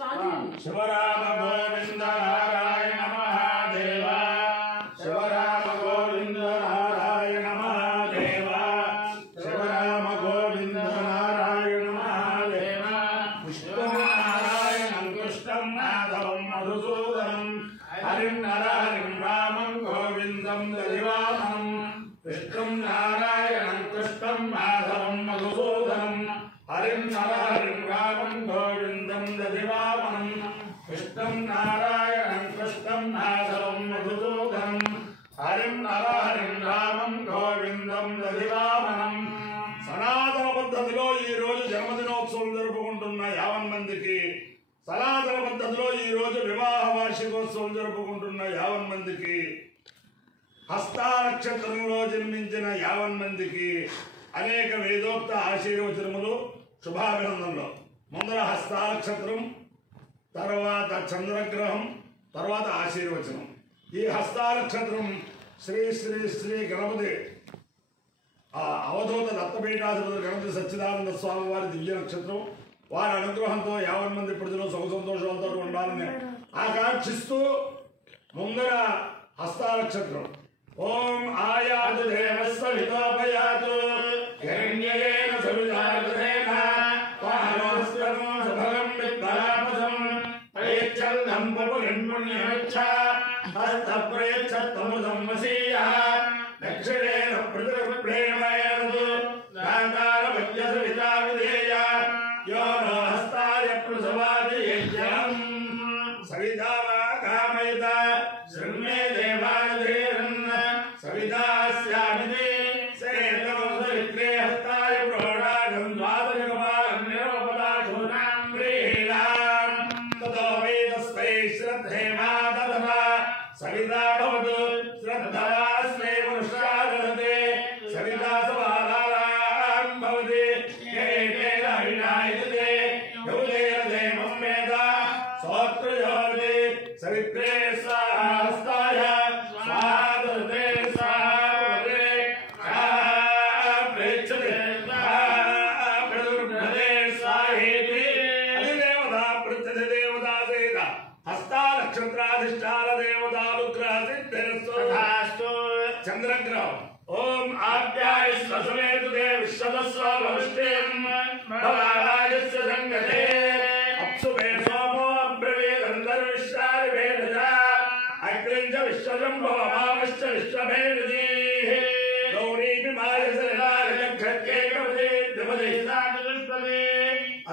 शिवराम गोविंद नारायण महादेव शिवराम गोविंद नारायण महादेव शिवराम गोविंद नारायण महादेव विष्णु नारायणं कृष्णं माधवं मधुसूदनं हरिं नरहरिं रामं गोविन्दं दधिवामनं विष्णु नारायणं कृष्णं माधवं मधुसूदनं हरिं नरहरिं रामं गोविन्दं दधिवामनं विष्णु नारायणं कृष्णं माधवं मधुसूदनं हरिं नरहरिं रामं गोविन्दं दधिवामनं సనాతన పద్ధతిలో ఈ రోజు జన్మదినోత్సవం జరుపుకుంటున్న 50 మందికి సనాతన పద్ధతిలో ఈ రోజు వివాహ వార్షికోత్సవం జరుపుకుంటున్న 50 మందికి హస్త నక్షత్రంలో జన్మించిన 50 మందికి అనేక వేదోక్త ఆశీర్వచనములు శుభాభినందనలు. ముందర హస్త నక్షత్రం, తర్వాత చంద్రగ్రహం, తర్వాత ఆశీర్వచనం. ఈ హస్త నక్షత్రం శ్రీ శ్రీ శ్రీ గణపతి అవధూత దత్తపీఠాధిపతి గణపతి సచ్చిదానంద స్వామి వారి దివ్య నక్షత్రం. వారి అనుగ్రహంతో 50 మంది ప్రజలు సుఖ సంతోషాలతో ఉండాలని ఆకాంక్షిస్తూ ముందర హస్త నక్షత్రం. ఓం ఆయాతు దేవస్సవితోపయాతు హిరణ్యేన సవితార్ధేన పానోస్తరం సుభగం విద్వరాపసం ప్రయచ్చన్నం పుపురిన్పుణ్యమిచ్చ హస్తప్రయచ్చత్తముదం వసీయః దక్షిణేన ప్రతిప్రేమయేనదు నాకారమధ్యసవితా విధేయ యో నో హస్తాయ ప్రసవాది యజ్ఞం సవితా వా కామయత శృణ్మే దేవాధీరన్ సవితాస్యామితి సేతమోదవిత్రే హస్తాయ ప్రోఢాగం ద్వాదశకపాలం నిరవపదాశూనాం ప్రీణాం తతో వై తస్మై శ్రద్ధేమా దదమ సవితా భవతు శ్రద్ధవాస్మై పురుషాదతే సవితా సవాలాం భవతి ఏకేన హరిణాయతే యౌదేన దేవం వేద సోత్రయోతి సవిత్రే స్వాహాస్తాయ స్వాహాదతే స్వాహావతే ప్రేక్షతే ప్రదుర్భతే స్వాహేతి అధిదేవతా ప్రత్యధి దేవతా సేద హస్తా నక్షత్రాధిష్టాన దేవతానుగ్రహ సిద్ధిరస్సు చంద్రగ్రహం. ఓం ఆప్యాయ స్వసమేతు దేవిశ్వదస్వ భవిష్ఠేం భవారాజస్య సంగతే అప్సుమే సోమో అబ్రవీదంతర్విశ్వారి వేదజ అగ్రించ విశ్వజంభవమామశ్చ విశ్వభేదజీ గౌరీపి మాయసరిలారజక్షత్యేకపదే ద్విపదే సాధుష్పదే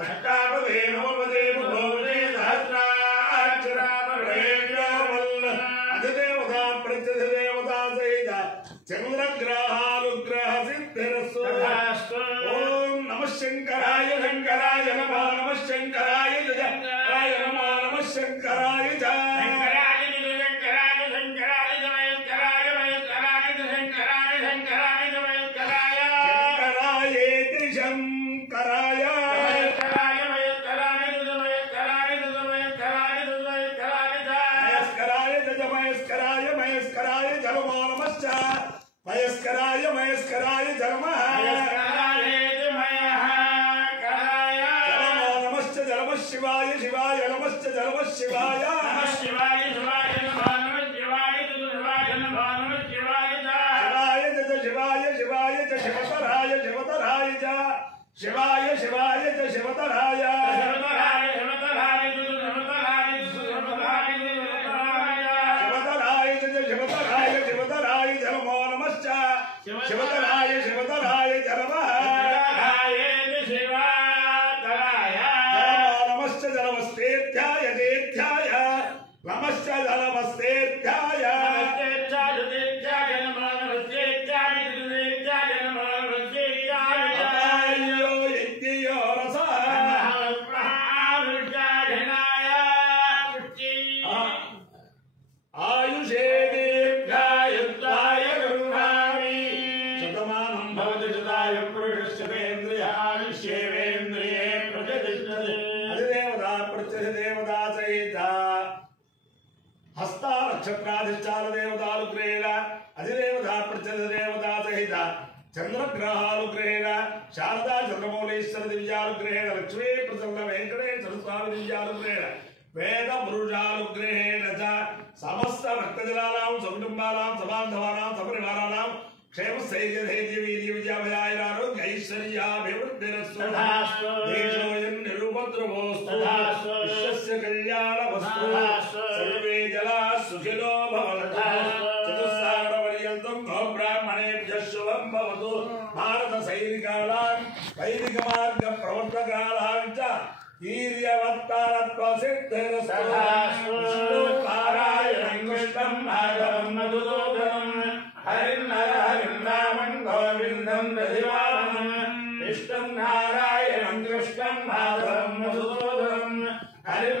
అష్టాపదే నవపదే బుధోపదే సహస్రాక్షరామరేవ్యామల్ అధిదేవతా ప్రత్యధిదేవతా సహిత చంద్రగ్రహానుగ్రహ సిద్ధిరస్సు. ఓం నమః శంకరాయ శంకరాయ నమో నమః శంకరాయ శంకరాయ నమో నమః శంకరాయ శంకరాయ శంకరాయ శంకరాయ శంకరాయ శంకరాయ శంకరాయ శంకరాయేతి శంకరాయ మయస్కరాయ జనమో నమశ్చ మయస్కరాయ మయస్కరాయ జనమః జనమో నమశ్చ జనమ శివాయ శివాయ నమశ్చ జనమ శివాయ శివాయ శివాయ శివాయ శివాయ చ శివతరాయ శివతరాయ చ శివాయ శివాయ చ శివతరాయ శివతరాయ జనమో నమశ్చ శివతరాయ శివతరాయ జనమః జనమో నమశ్చ జనమస్తేధ్యాయ తేధ్యాయ నమశ్చ జనమస్తేధ్యాయ అపాయో యజ్ఞయో రసః ఆయుషే దీర్ఘాయుత్వాయ గృహామి శతమానం భవతి శతాయ పురుషస్యేంద్రియాయుష్యేంద్రియే ప్రతిష్టతి. అధిదేవతా ప్రత్యధిదేవతా సహిత హస్త నక్షత్రాధిష్టాన దేవతానుగ్రహేణ అధిదేవతా ప్రత్యధిదేవతా సహిత చంద్రగ్రహానుగ్రహేణ శారదా చంద్రమౌళేశ్వర దివ్యానుగ్రహేణ లక్ష్మీ ప్రసన్న వెంకటేశ్వర స్వామి దివ్యానుగ్రహేణ వేద పురుషానుగ్రహేణ చ సమస్త భక్తజనానాం సకుటుంబానాం సబాంధవానాం సపరివారానాం క్షేమస్థైర్యధైర్య వీర్య విజయాభయారోగ్య ఐశ్వర్యాభివృద్ధిరస్తు దేశోయం నిరుపద్రవోస్తు విశ్వస్య కళ్యాణమస్తు సర్వే జలా సుఖినో భవంతు చతుస్సాగరపర్యంతం గో బ్రాహ్మణేభ్యః శుభం భవతు భారత సైనికానాం వైదిక మార్గ ప్రవర్తకానాం చ వీర్యవత్తారత్వ సిద్ధిరస్తు నారాయణం కృష్ణం మాధవం మధుసూదనం హరిం నర హరిం రామం గోవిందం దధివామం విష్ణుం నారాయణం కృష్ణం మాధవం మధుసూదనం హరిం